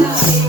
Yeah.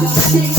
Yeah.